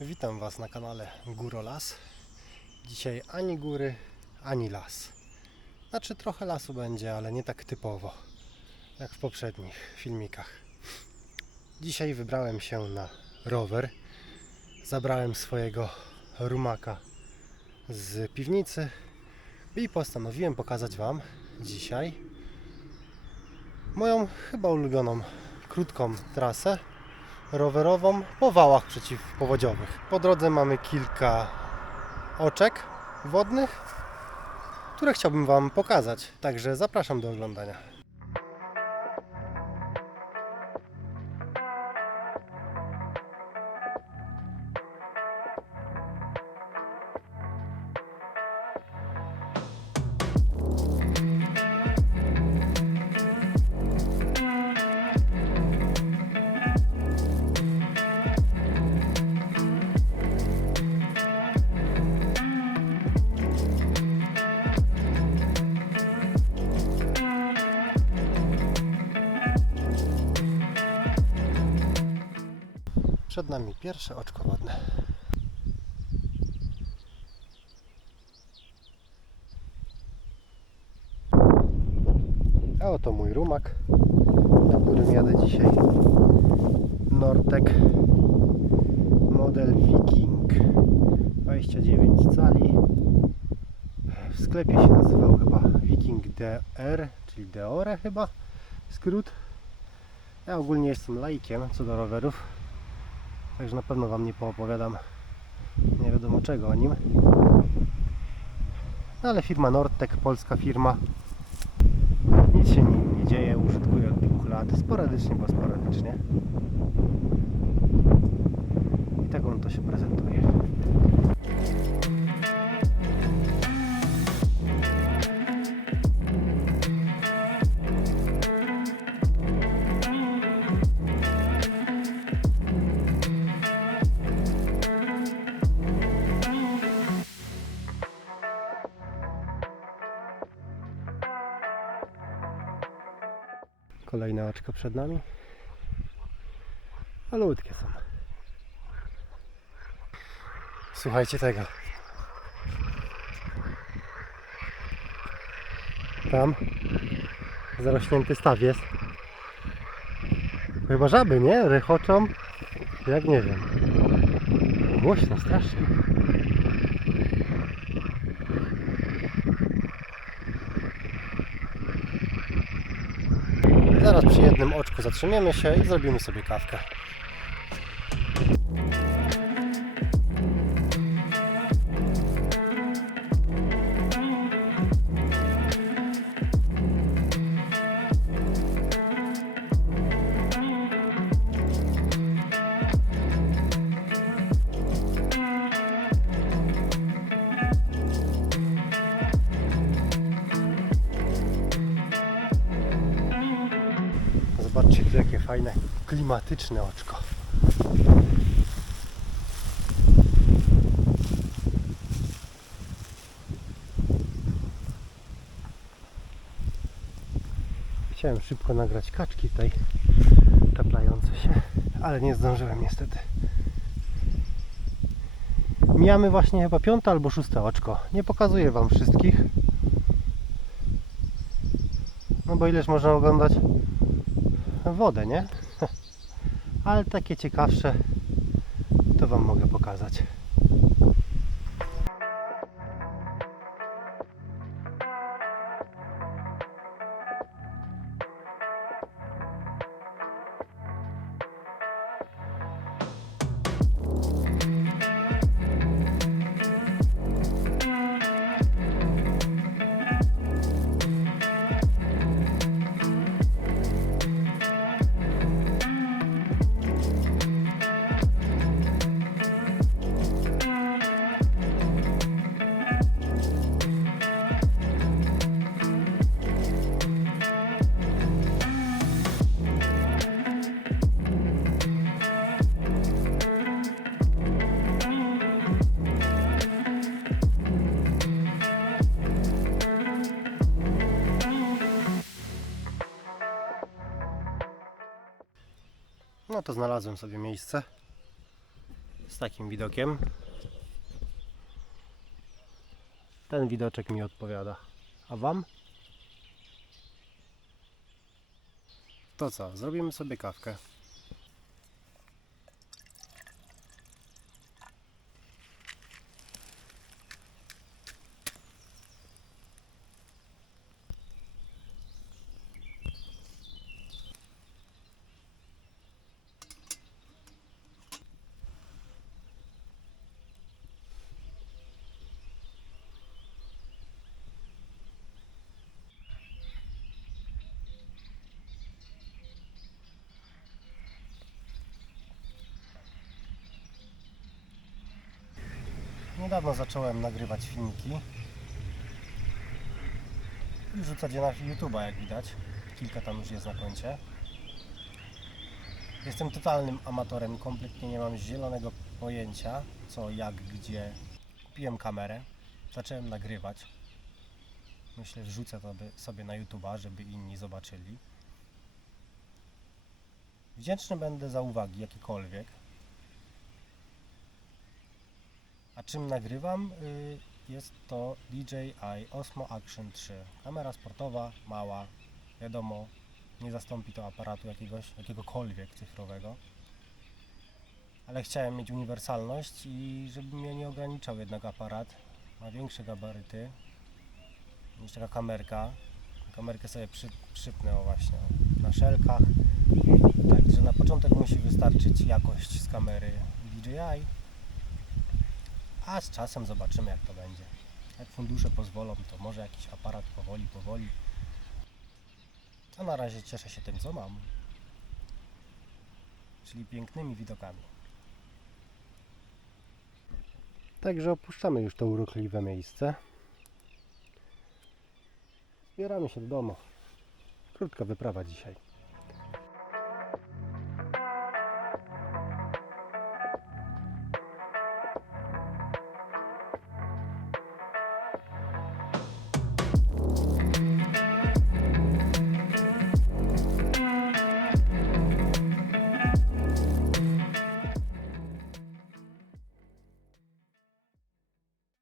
Witam Was na kanale Górolas. Dzisiaj ani góry, ani las. Znaczy trochę lasu będzie, ale nie tak typowo, jak w poprzednich filmikach. Dzisiaj wybrałem się na rower. Zabrałem swojego rumaka z piwnicy i postanowiłem pokazać Wam dzisiaj moją chyba ulubioną krótką trasę rowerową po wałach przeciwpowodziowych. Po drodze mamy kilka oczek wodnych, które chciałbym Wam pokazać. Także zapraszam do oglądania. Przed nami pierwsze oczko wodne. A oto mój rumak, na którym jadę dzisiaj. Nortek model Viking 29 cali. W sklepie się nazywał chyba Viking DR, czyli Deore chyba, skrót. Ja ogólnie jestem laikiem co do rowerów, także na pewno Wam nie poopowiadam nie wiadomo czego o nim. No ale firma Nortek, polska firma, nic się nim nie dzieje, użytkuję od dwóch lat, sporadycznie, bo sporadycznie. I tak on to się prezentuje. Kolejne oczko przed nami. Malutkie są. Słuchajcie tego. Tam zarośnięty staw jest. Chyba żaby, nie? Rechoczą. Jak nie wiem. Głośno, strasznie. Zaraz przy zatrzymiemy się i zrobimy sobie kawkę. Zobaczcie tu jakie fajne, klimatyczne oczko. Chciałem szybko nagrać kaczki tutaj taplające się, ale nie zdążyłem niestety. Mijamy właśnie chyba piąte albo szóste oczko. Nie pokazuję Wam wszystkich. No bo ileż można oglądać wodę, nie? Ale takie ciekawsze to Wam mogę pokazać. No to znalazłem sobie miejsce. z takim widokiem. Ten widoczek mi odpowiada. A Wam? To co, zrobimy sobie kawkę. Niedawno zacząłem nagrywać filmiki. I wrzucać je na YouTube'a, jak widać. Kilka tam już jest na koncie. Jestem totalnym amatorem, kompletnie nie mam zielonego pojęcia, co, jak, gdzie. Kupiłem kamerę, zacząłem nagrywać. Myślę, wrzucę to by- sobie na YouTube'a, żeby inni zobaczyli. Wdzięczny będę za uwagi, jakiekolwiek. A czym nagrywam? Y, Jest to DJI Osmo Action 3. Kamera sportowa, mała, wiadomo, nie zastąpi to aparatu jakiegoś, jakiegokolwiek cyfrowego. Ale chciałem mieć uniwersalność i żeby mnie nie ograniczał jednak aparat. Ma większe gabaryty niż taka kamerka. Kamerkę sobie przy, przypnę o właśnie na szelkach. Także na początek musi wystarczyć jakość z kamery DJI. A z czasem zobaczymy jak to będzie. Jak fundusze pozwolą, to może jakiś aparat powoli, powoli. A na razie cieszę się tym, co mam. Czyli pięknymi widokami. Także opuszczamy już to urokliwe miejsce. Zbieramy się do domu. Krótka wyprawa dzisiaj.